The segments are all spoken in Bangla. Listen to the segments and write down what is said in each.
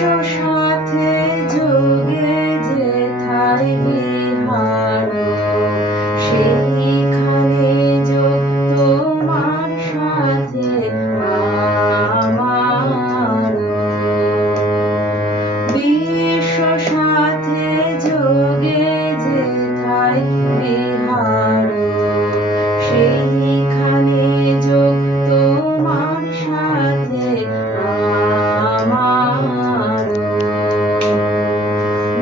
সাথে যোগে যেথায় বিহার, সেইখানে যোগ তোমার সাথে আমার। বিশ্ব সাথে যোগে যেথায় বিহার, সেইখানে যোগ তোমার সাথে আমার।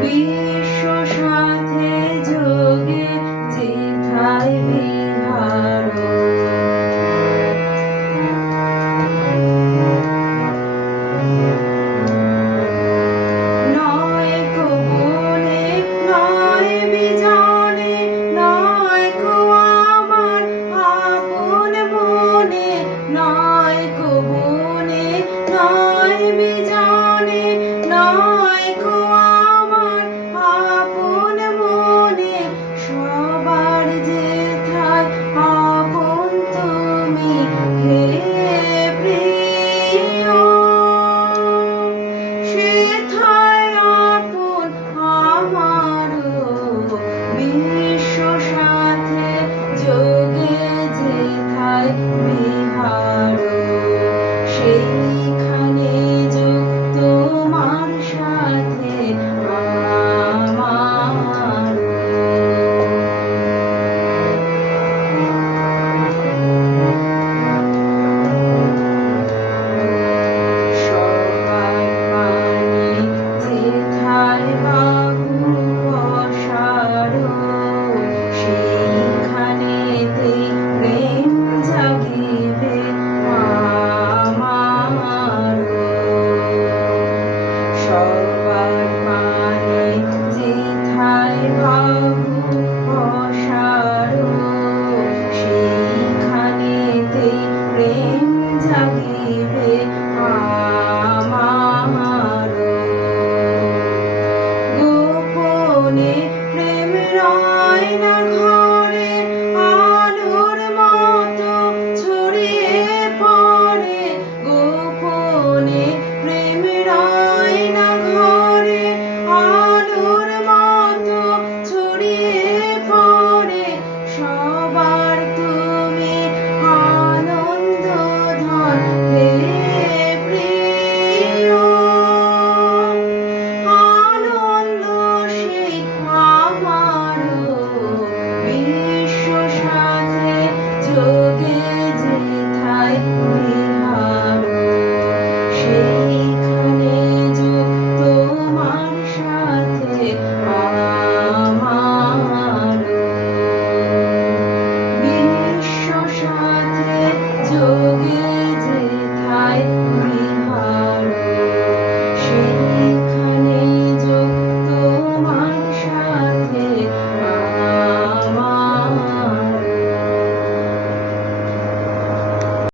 বিশ্ব সাথে যোগে যেথায় বিহার। নয় কো বনে নয় বিজনে, নয় কো আমার আপন মনে। নয় কো বনে নয় বিজনে, নয় কো আমার আপন মনে। সবার যেথায় আপন তুমি হে প্রিয়, সেথায় আপন আমারও। বিশ্ব সাথে যোগে যেথায় বিহার, সেইখানে যোগ তোমার সাথে আমার। সবার পানে যেথায় বাহু পসার, সেইখানেতেই প্রেম জাগিবে আমার। সবার পানে যেথায় বাহু পসার, সেইখানেতেই প্রেম জাগিবে